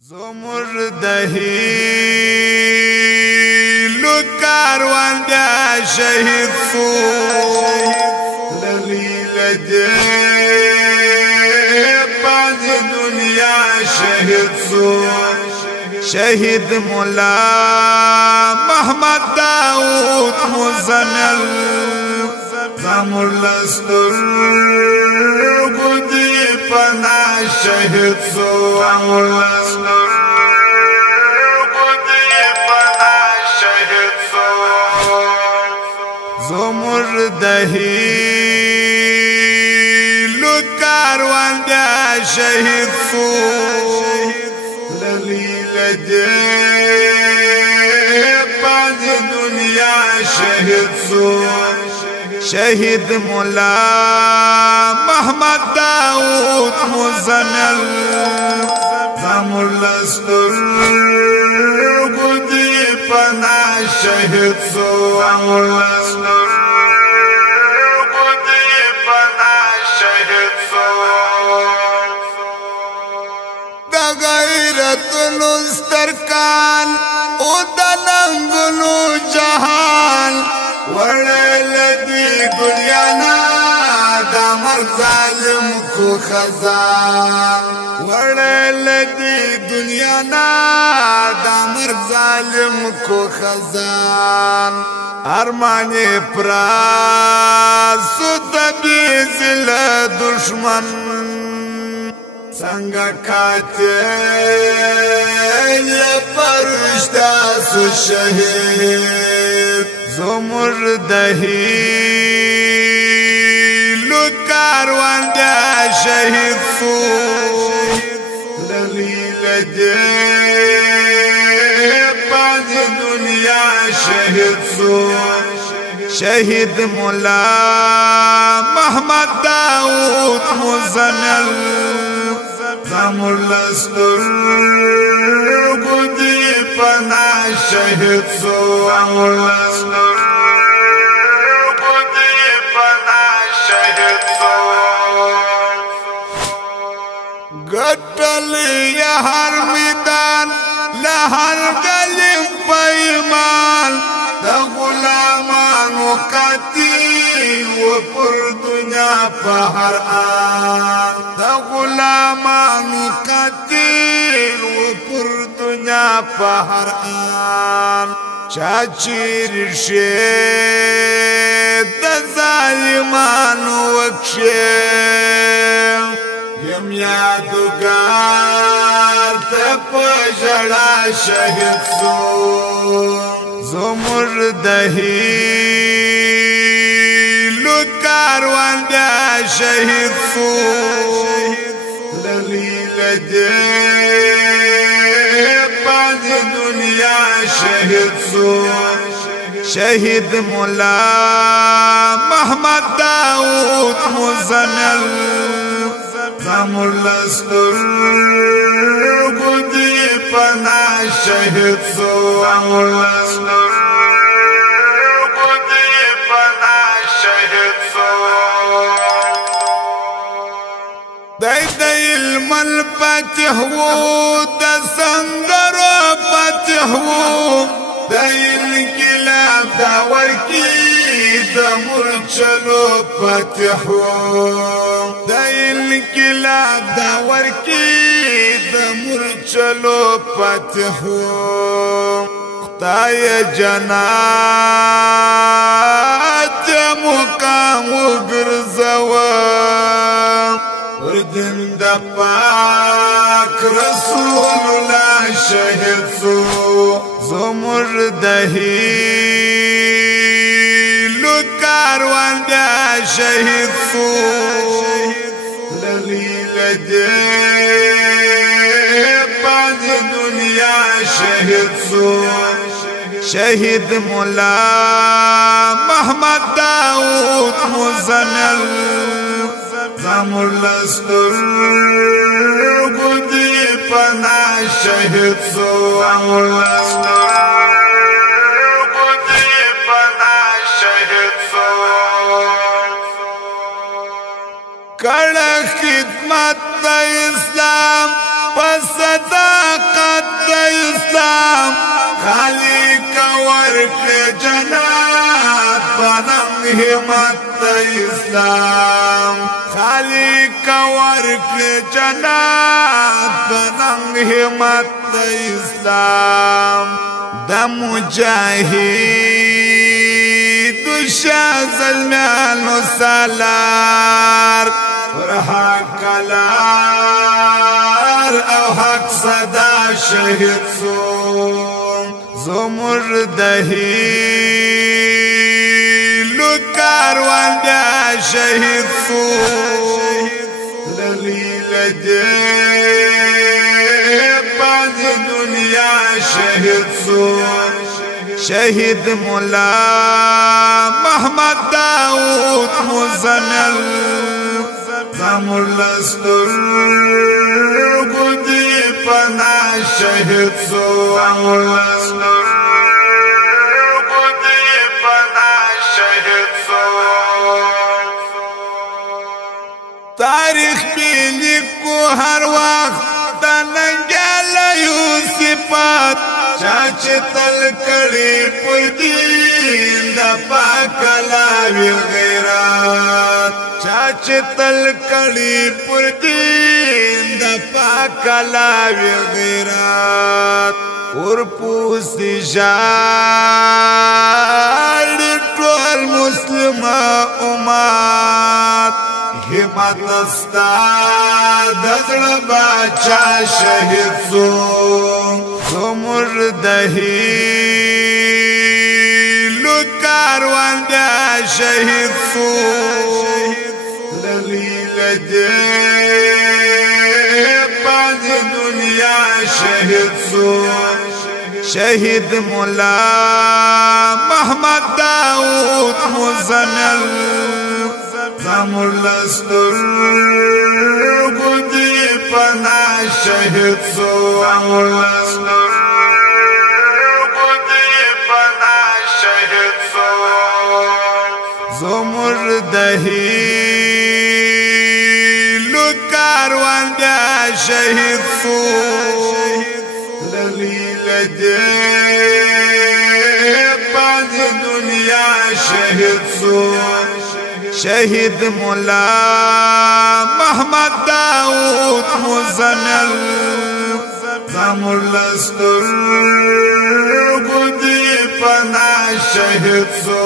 زمر دهیلو کاروان بیا شهید سو للیل دے پانی دنیا شهید سو شهید مولا محمد داود مزمل زمر لستر گدی پنا شهید سو زمر لستر زمر دهیلو کاروان بیا شهید سو للیل دے پانی دنیا شهید سو شهید مولا محمد داود مزمل زمر لستر گدی پنا شهید سو زمر لستر غیرتونو سترکان او د ننګونو جهان وړل دی ګلیانا د مرګ ظالم کو خزان وړل دی دنیانا د مرګ ظالم کو خزان ارمان پراس د بیزل دشمن سنگا قاتل فرشتہ سو شہید زمر دہیلو کاروان بیا شہید سو للیل دے پانی دنیا شہید سو شہید مولا محمد داود مزمل زمر لستر گدی پنا شهید سو زمر لستر گدی پنا شهید سو گٹلی ہر میدان لہر گلیم پیمان دا غلامانو قتیل و پر دنیا پہر آن دا غلامانو قتیل و پر دنیا پہر آن چاچیر شید دا ظالمانو وکشیم یم یادگار تپ جڑا شہید سو زمر دہیلو کاروان بیا شهید سو للیل دے پانی دنیا شهید سو شهید مولا محمد داود مزمل زمر لستر گدی پنا شهید سو زمر لستر گدی پنا شهید سو دای علم الفتح و د سنگر فتح و دای انقلاب دا ورکی د مرچلو فتح و دای انقلاب دا ورکی د مرچلو فتح و خدای جنات مقام وګرځوا وردن دا پاک رسول اللہ شہید سو زمر دہیلو کاروان بیا شہید سو للیل دے پانی دنیا شہید سو شہید مولا محمد داود مزمل زمر لستر گدی پنا شهید سو زمر لستر گدی پنا شهید سو کڑ خدمت اسلام پس صداقت اسلام خالق ورک جنات پنم همت اسلام خالق ورک جنات پنم همت اسلام د مجاهد شاه زلمیانو سالار پر حق لار او حق صدا شهید سو زمر دهیلو کاروان بیا شهید سو دلیل دے پانی دنیا شهید سو شهید مولا محمد داود مزمل زمر لستر گدی پنا شهید سو زمر لستر گدی پنا شهید سو تاریخ بیلی کو هر وقت دننگل یوسفات چاچ تل کڑی پر دین دا پاکلاوی غیرات چاچ تل کڑی پر دین دا پاکلاوی غیرات اور پوسی جاڑی ٹول مسلم امات همت استا دزل باچا شهید سو زمر دهیلو کاروان بیا شهید سو دلیل دے پانی دنیا شهید سو شهید مولا محمد داود مزمل زمر لستر گدی پنا شهید سو زمر لستر گدی پنا شهید سو زمر دهیلو کاروان بیا شهید سو دلیل دے پانی دنیا شهید سو شهید مولا محمد داود مزمل زمر لستر گدی پنا شهید سو